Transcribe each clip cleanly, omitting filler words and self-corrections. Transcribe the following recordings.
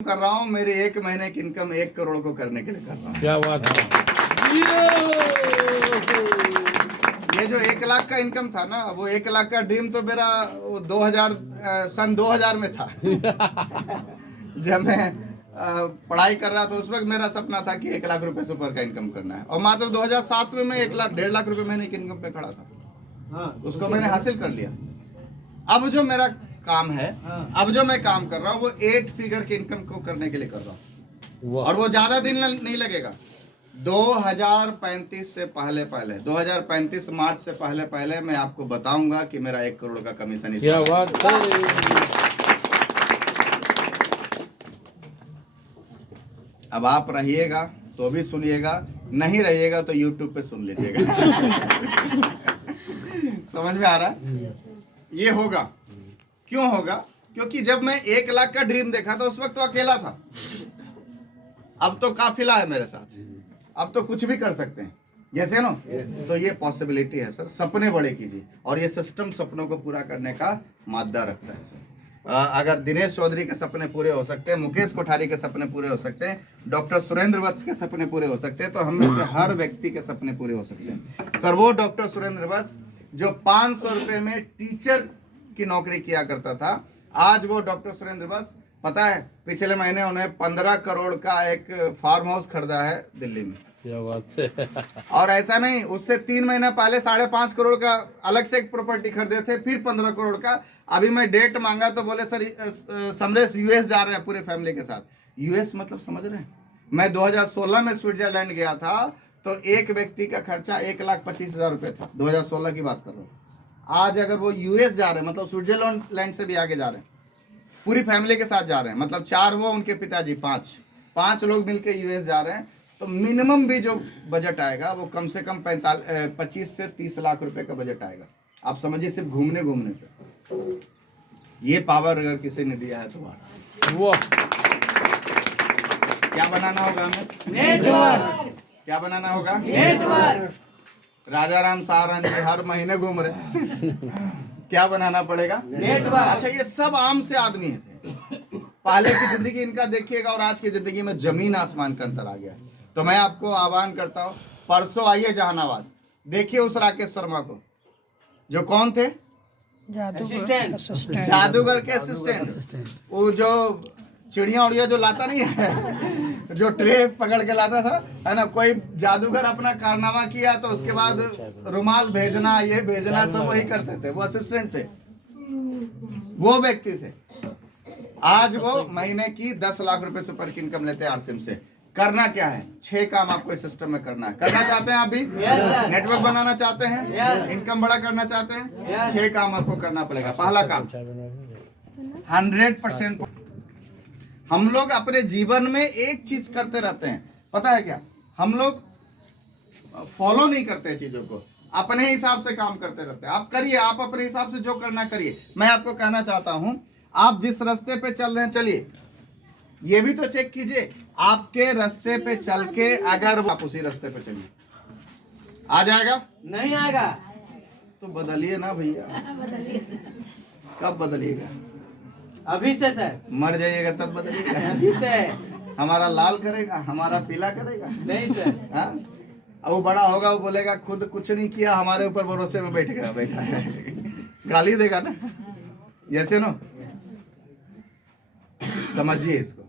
कर रहा हूँ, मेरी 1 महीने की इनकम 1 करोड़ को करने के लिए कर रहा हूँ। क्या बात है। ये जो 1 लाख का इनकम था ना, वो 1 लाख का ड्रीम तो मेरा 2000 सन 2000 में था। जब मैं पढ़ाई कर रहा था उस वक्त मेरा सपना था कि 1 लाख रुपए से ऊपर का इनकम करना है, और मात्र 2007 में मैं 1 लाख 1.5 लाख रुपए महीने की इनकम पे खड़ा था। उसको मैंने हासिल कर लिया। अब जो मेरा काम है, अब जो मैं काम कर रहा हूँ वो 8 फिगर के इनकम को करने के लिए कर रहा हूँ, और वो ज्यादा दिन नहीं लगेगा। 2035 से पहले 2035 मार्च से पहले मैं आपको बताऊंगा कि मेरा 1 करोड़ का कमीशन इस क्या बात है। अब आप रहिएगा तो भी सुनिएगा, नहीं रहिएगा तो YouTube पे सुन लीजिएगा। समझ में आ रहा है? ये होगा। क्यों होगा? क्योंकि जब मैं 1 लाख का ड्रीम देखा था उस वक्त तो अकेला था, अब तो काफिला है मेरे साथ, अब तो कुछ भी कर सकते हैं, जैसे ना। तो ये पॉसिबिलिटी है सर, सपने बड़े कीजिए, और ये सिस्टम सपनों को पूरा करने का मादा रखता है सर। अगर दिनेश चौधरी के सपने पूरे हो सकते हैं, मुकेश कोठारी के सपने पूरे हो सकते हैं, डॉक्टर सुरेंद्र वत्स के सपने पूरे हो सकते हैं, तो हम में से हर व्यक्ति के सपने पूरे हो सकते हैं सर। वो डॉक्टर सुरेंद्र वत्स जो 500 रुपए में टीचर की नौकरी किया करता था, आज वो डॉक्टर सुरेंद्र वत्स, पता है पिछले महीने उन्हें 15 करोड़ का एक फार्म हाउस खरीदा है दिल्ली में। क्या बात है। और ऐसा नहीं, उससे 3 महीना पहले 5.5 करोड़ का अलग से एक प्रॉपर्टी खरीदे थे, फिर 15 करोड़ का। अभी मैं डेट मांगा तो बोले सर समरेश यूएस जा रहे हैं पूरे फैमिली के साथ। यूएस मतलब समझ रहे हैं? मैं 2016 में स्विट्जरलैंड गया था तो एक व्यक्ति का खर्चा 1,25,000 रुपये था। 2016 की बात कर रहा हूँ। आज अगर वो यूएस जा रहे हैं, मतलब स्विट्जरलैंड से भी आगे जा रहे हैं, पूरी फैमिली के साथ जा रहे हैं, मतलब 4 वो उनके पिताजी, 5 लोग मिलके यूएस जा रहे हैं, तो मिनिमम भी जो बजट आएगा वो कम से कम 25 से 30 लाख रुपए का बजट आएगा। आप समझिए, सिर्फ घूमने पे। ये पावर अगर किसी ने दिया है तो वाह। क्या बनाना होगा हमें? नेटवर्क। क्या बनाना होगा? नेटवर्क। राजा राम सहारण जी हर महीने घूम रहे। क्या बनाना पड़ेगा? नेटवर्क। अच्छा, ये सब आम से आदमी थे। पहले की जिंदगी इनका देखिएगा और आज की जिंदगी में जमीन आसमान का अंतर आ गया है। तो मैं आपको आह्वान करता हूँ, परसों आइए जहानाबाद, देखिए उस राकेश शर्मा को, जो कौन थे? जादूगर के असिस्टेंट। वो जो चिड़िया उड़िया जो लाता नहीं है, जो ट्रे पकड़ के लाता था, है ना, कोई जादूगर अपना कारनामा किया तो उसके बाद रुमाल भेजना, ये भेजना, सब वही करते थे, वो असिस्टेंट थे, वो व्यक्ति थे। आज वो महीने की 10 लाख रुपए से ऊपर की इनकम लेते हैं आरसीएम से। करना क्या है? 6 काम आपको इस सिस्टम में करना है। करना चाहते हैं आप भी? नेटवर्क बनाना चाहते हैं, इनकम बड़ा करना चाहते हैं, 6 काम आपको करना पड़ेगा। पहला काम, 100%। हम लोग अपने जीवन में एक चीज करते रहते हैं, पता है क्या? हम लोग फॉलो नहीं करते हैं चीजों को, अपने हिसाब से काम करते रहते हैं। आप करिए, आप अपने हिसाब से जो करना करिए। मैं आपको कहना चाहता हूं, आप जिस रास्ते पे चल रहे हैं चलिए, ये भी तो चेक कीजिए आपके रास्ते पे चल के अगर आप उसी रास्ते पे चलिए, आ जाएगा? नहीं आएगा तो बदलिए ना भैया। कब बदलिएगा? अभी से सर। मर जाइएगा तब बदलिएगा? अभी से। हमारा लाल करेगा, हमारा पीला करेगा? नहीं सर। हाँ, अब वो बड़ा होगा, वो बोलेगा खुद कुछ नहीं किया, हमारे ऊपर भरोसे में बैठा है, गाली देगा ना, जैसे ना। समझिए इसको।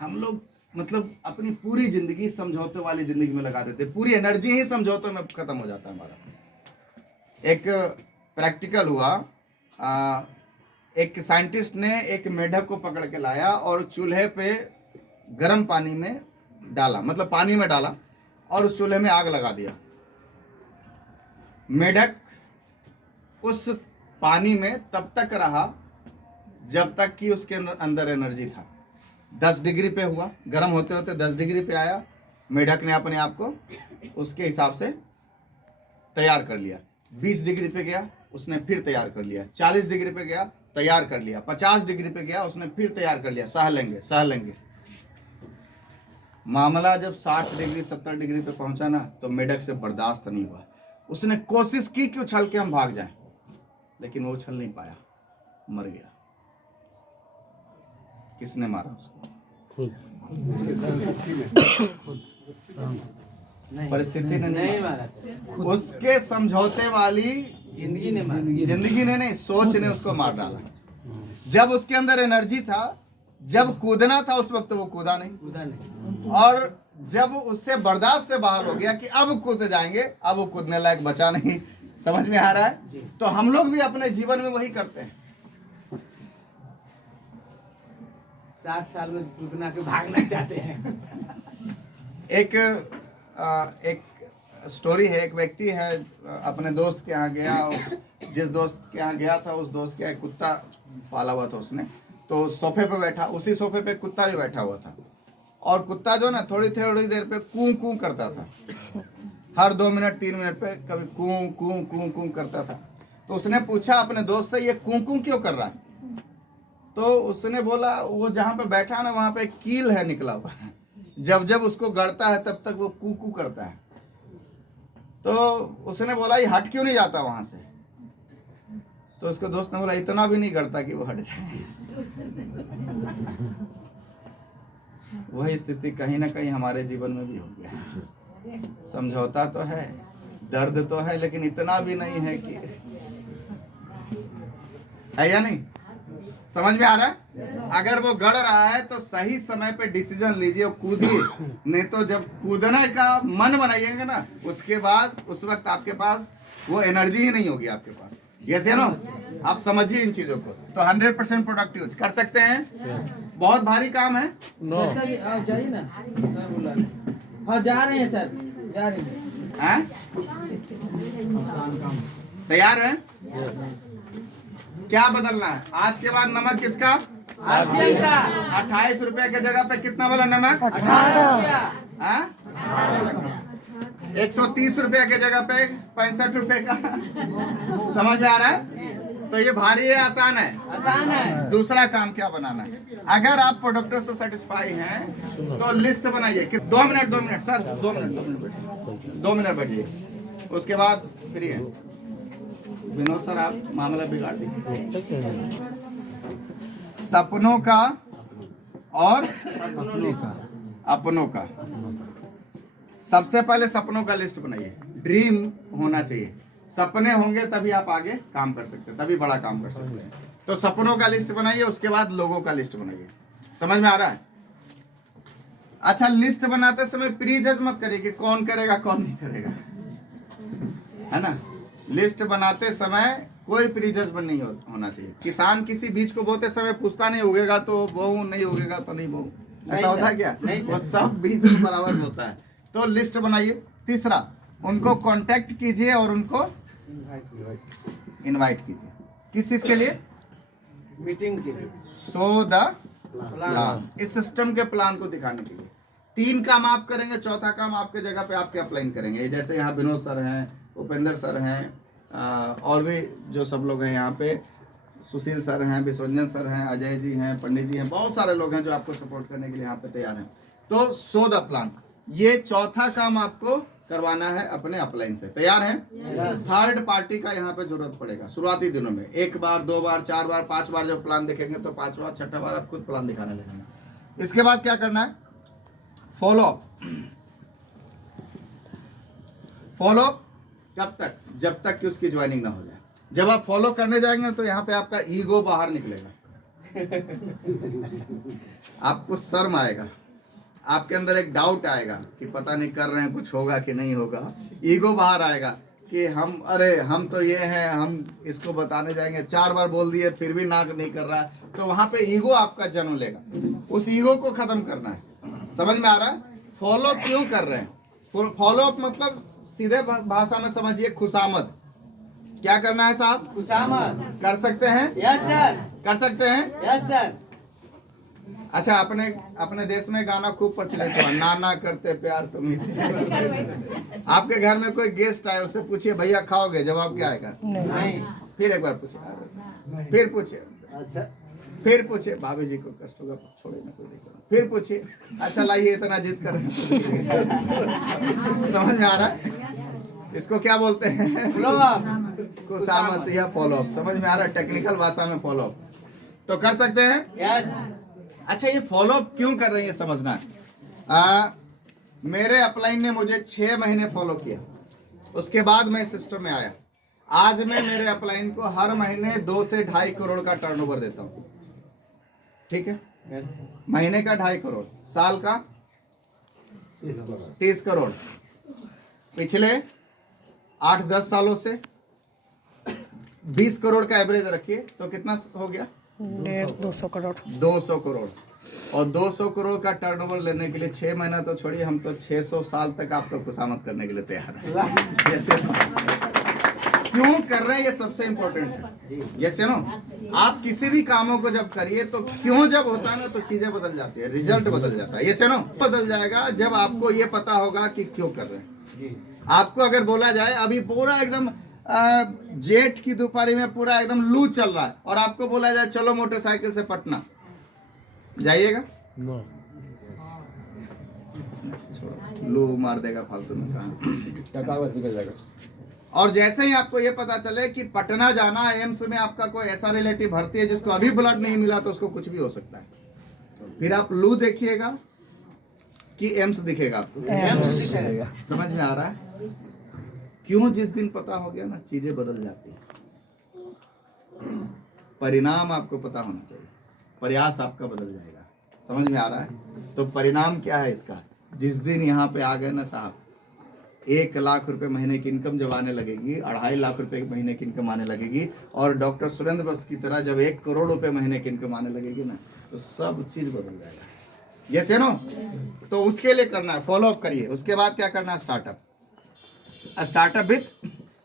हम लोग मतलब अपनी पूरी जिंदगी समझौते वाली जिंदगी में लगा देते, पूरी एनर्जी ही समझौते में खत्म हो जाता है हमारा। एक प्रैक्टिकल हुआ, एक साइंटिस्ट ने एक मेढक को पकड़ के लाया और चूल्हे पे गर्म पानी में डाला, मतलब पानी में डाला, और उस चूल्हे में आग लगा दिया। मेढक उस पानी में तब तक रहा जब तक कि उसके अंदर एनर्जी था। 10 डिग्री पे हुआ, गर्म होते होते 10 डिग्री पे आया, मेढक ने अपने आप को उसके हिसाब से तैयार कर लिया। 20 डिग्री पे गया, उसने फिर तैयार कर लिया। 40 डिग्री पे गया, तैयार कर लिया। 50 डिग्री पे गया, उसने फिर तैयार कर लिया। सह लेंगे। मामला जब 60 डिग्री 70 डिग्री पे पहुंचा ना, तो मेढक से बर्दाश्त नहीं हुआ। उसने कोशिश की कि उछल के हम भाग जाएं, लेकिन वो उछल नहीं पाया, मर गया। किसने मारा उसको? परिस्थिति ने नहीं मारा, उसके समझौते वाली जिंदगी ने नहीं, सोच ने उसको मार डाला। जब उसके अंदर एनर्जी था, जब कूदना था, उस वक्त वो कूदा नहीं, और जब उससे बर्दाश्त से बाहर हो गया कि अब कूद जाएंगे, अब वो कूदने लायक बचा नहीं। समझ में आ रहा है? तो हम लोग भी अपने जीवन में वही करते हैं। 60 साल में कूदना के भागना चाहते हैं। एक स्टोरी है, एक व्यक्ति है, अपने दोस्त के यहाँ गया, और जिस दोस्त के यहाँ गया था उस दोस्त के यहाँ कुत्ता पाला हुआ था उसने। तो सोफे पे बैठा, उसी सोफे पे कुत्ता भी बैठा हुआ था, और कुत्ता जो ना थोड़ी थोड़ी देर पे कूं कूं करता था। हर 2 मिनट 3 मिनट पे कभी कूं कूं कूं कूं करता था। तो उसने पूछा अपने दोस्त से, ये कूं कूं क्यों कर रहा है? तो उसने बोला, वो जहाँ पे बैठा ना वहाँ पे एक कील है निकला हुआ, जब जब उसको गड़ता है तब तक वो कू कू करता है। तो उसने बोला, ये हट क्यों नहीं जाता वहां से? तो उसके दोस्त ने बोला, इतना भी नहीं गड़ता कि वो हट जाए। वही स्थिति कहीं ना कहीं हमारे जीवन में भी हो गया है। समझौता तो है, दर्द तो है, लेकिन इतना भी नहीं है कि, है या नहीं? समझ में आ रहा है? अगर वो गड़ रहा है तो सही समय पे डिसीजन लीजिए और कूदिए, नहीं तो जब कूदने का मन बनाइएगा ना, उसके बाद उस वक्त आपके पास वो एनर्जी ही नहीं होगी आपके पास। यस या नो? आप समझिए इन चीजों को। तो 100% प्रोडक्टिव कर सकते हैं। बहुत भारी काम है। आप जाइए ना। हाँ जा रहे हैं सर, जा रहे हैं। तैयार है? क्या बदलना है? आज के बाद नमक किसका? 28 रुपए की जगह पे कितना बोला नमक? 130 रुपए की जगह पे 65 रुपए का। समझ में आ रहा है? तो ये भारी है, आसान है? आसान है। दूसरा काम क्या बनाना है? अगर आप प्रोडक्टों से सेटिस्फाई हैं तो लिस्ट बनाइए। 2 मिनट सर, 2 मिनट बैठिए। उसके बाद फ्री है। विनोद सर, आप मामला बिगाड़ दीजिए। सपनों का और अपनों का। सबसे पहले सपनों का लिस्ट बनाइए। ड्रीम होना चाहिए। सपने होंगे तभी आप आगे काम कर सकते हैं, तभी बड़ा काम कर सकते हैं। तो सपनों का लिस्ट बनाइए, उसके बाद लोगों का लिस्ट बनाइए। समझ में आ रहा है? अच्छा, लिस्ट बनाते समय प्री जज मत करिए कि कौन करेगा कौन नहीं करेगा, है ना? लिस्ट बनाते समय कोई प्री जजमेंट नहीं होना चाहिए। किसान किसी बीज को बोते समय पूछता नहीं, उगेगा तो बोऊं, नहीं उगेगा तो नहीं बोऊं। ऐसा होता है क्या? वो सब बीज बराबर होता है। तो लिस्ट बनाइए। तीसरा, उनको कांटेक्ट कीजिए और उनको इनवाइट कीजिए। किस चीज के लिए? मीटिंग के लिए। सो द प्लान, इस सिस्टम के प्लान को दिखाने के लिए। 3 काम आप करेंगे, चौथा काम आपके जगह पे आपके अपलाइन करेंगे। जैसे यहाँ विनोद सर हैं, उपेंद्र सर हैं, और भी जो सब लोग हैं यहाँ पे, सुशील सर हैं, विश्वरंजन सर हैं, अजय जी हैं, पंडित जी हैं, बहुत सारे लोग हैं जो आपको सपोर्ट करने के लिए यहाँ पे तैयार हैं। तो सो द प्लान, ये चौथा काम आपको करवाना है अपने अपलाइन से। तैयार हैं? थर्ड पार्टी का यहाँ पे जरूरत पड़ेगा शुरुआती दिनों में। 1 बार 2 बार 4 बार 5 बार जब प्लान दिखेंगे तो 5 बार 6ठा बार आप खुद प्लान दिखाने लगेंगे। इसके बाद क्या करना है? Follow up. फॉलो कब तक? जब तक कि उसकी ज्वाइनिंग ना हो जाए। जब आप फॉलो करने जाएंगे तो यहाँ पे आपका ईगो बाहर निकलेगा। आपको शर्म आएगा, आपके अंदर एक डाउट आएगा कि पता नहीं कर रहे हैं कुछ होगा कि नहीं होगा। ईगो बाहर आएगा कि हम तो ये हैं, हम इसको बताने जाएंगे, 4 बार बोल दिए फिर भी नाक नहीं कर रहा है। तो वहां पे ईगो आपका जन्म लेगा। उस ईगो को खत्म करना है। समझ में आ रहा है? फॉलो क्यों कर रहे हैं? फॉलो अप मतलब सीधे भाषा में समझिए, खुशामद। क्या करना है साहब? खुशामद। कर सकते हैं? Yes sir. कर सकते हैं? Yes sir. अच्छा, अपने देश में गाना खूब प्रचलित है, नाना करते प्यार तुम से। आपके घर में कोई गेस्ट आए, उससे पूछिए भैया खाओगे? जवाब क्या आएगा? नहीं। फिर एक बार पूछिए, फिर पूछिए, अच्छा, फिर पूछिए भाभी जी को कष्ट होगा, छोड़े ना कोई दिक्कत। फिर पूछिए, अच्छा लाइए इतना जिद कर। समझ में आ रहा है? इसको क्या बोलते हैं? खुशामद या फॉलो अप। समझ में आ रहा है? टेक्निकल भाषा में फॉलो अप। तो कर सकते हैं? यस। अच्छा, ये फॉलो अप क्यों कर रहे हैं ये समझना है। मेरे अपलाइन ने मुझे 6 महीने फॉलो किया, उसके बाद मैं सिस्टम में आया। आज मैं मेरे अपलाइन को हर महीने 2 से 2.5 करोड़ का टर्नओवर देता हूँ। ठीक है, महीने का 2.5 करोड़, साल का 30 करोड़। पिछले 8-10 सालों से 20 करोड़ का एवरेज रखिए तो कितना हो गया? 200 करोड़। 200 करोड़। और 200 करोड़ का टर्नओवर लेने के लिए 6 महीना तो छोड़िए, हम तो 600 साल तक आपको खुशामद करने के लिए तैयार हैं। जैसे क्यों कर रहे हैं ये सबसे इंपॉर्टेंट है। जैसे नो, आप किसी भी कामों को जब करिए तो क्यों जब होता है ना तो चीजें बदल जाती है, रिजल्ट बदल जाता है। जैसे नो बदल जाएगा जब आपको ये पता होगा कि क्यों कर रहे हैं। आपको अगर बोला जाए अभी पूरा एकदम जेठ की दोपहरी में पूरा एकदम लू चल रहा है और आपको बोला जाए चलो मोटरसाइकिल से पटना, जाइएगा? लू मार देगा फालतू में, कहा। और जैसे ही आपको ये पता चले कि पटना जाना है, एम्स में आपका कोई ऐसा रिलेटिव भर्ती है जिसको अभी ब्लड नहीं मिला तो उसको कुछ भी हो सकता है, फिर आप लू देखिएगा कि एम्स दिखेगा आपको? एम्स। समझ में आ रहा है क्यों? जिस दिन पता हो गया ना चीजें बदल जाती है। परिणाम आपको पता होना चाहिए, प्रयास आपका बदल जाएगा। समझ में आ रहा है? तो परिणाम क्या है इसका? जिस दिन यहाँ पे आ गए ना साहब, 1 लाख रुपए महीने की इनकम जब आने लगेगी, 2.5 लाख रुपए महीने की इनकम आने लगेगी, और डॉक्टर सुरेंद्र बस की तरह जब 1 करोड़ रुपए महीने की इनकम आने लगेगी ना, तो सब चीज बदल जाएगा। ये नो, तो उसके लिए करना है, फॉलो अप करिए। उसके बाद क्या करना है? स्टार्टअप विथ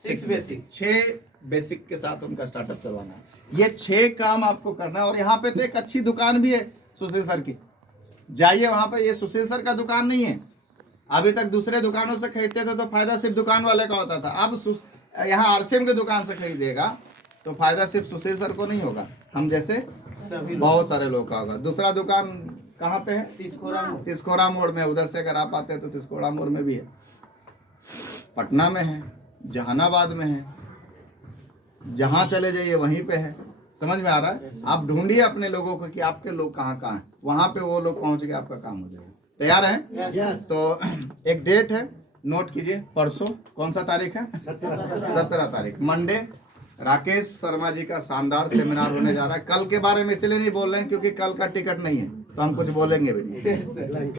6 बेसिक, 6 बेसिक के साथ उनका स्टार्टअप करवाना है। ये 6 काम आपको करना है। और यहाँ पे तो एक अच्छी दुकान भी है सुशील सर की, जाइए वहां पे। ये सुशील सर का दुकान नहीं है, अभी तक दूसरे दुकानों से खरीदते थे तो फायदा सिर्फ दुकान वाले का होता था। अब यहाँ आरसीएम के दुकान से खरीदिएगा तो फायदा सिर्फ सुशील सर को नहीं होगा, हम जैसे बहुत सारे लोग का होगा। दूसरा दुकान कहाँ पे है? तिस्कोरा मोड़ में। उधर से अगर आप आते हैं तो तिस्कोरा मोड़ में भी है, पटना में है, जहानाबाद में है, जहां चले जाइए वहीं पे है। समझ में आ रहा है? आप ढूंढिए अपने लोगों को कि आपके लोग कहाँ कहाँ हैं, वहां पे वो लोग पहुंच के आपका काम हो जाएगा। तैयार है? Yes. तो एक डेट है, नोट कीजिए, परसों कौन सा तारीख है? 17 तारीख, मंडे। राकेश शर्मा जी का शानदार सेमिनार होने जा रहा है। कल के बारे में इसलिए नहीं बोल रहे हैं क्योंकि कल का टिकट नहीं है, तो हम कुछ बोलेंगे भी नहीं।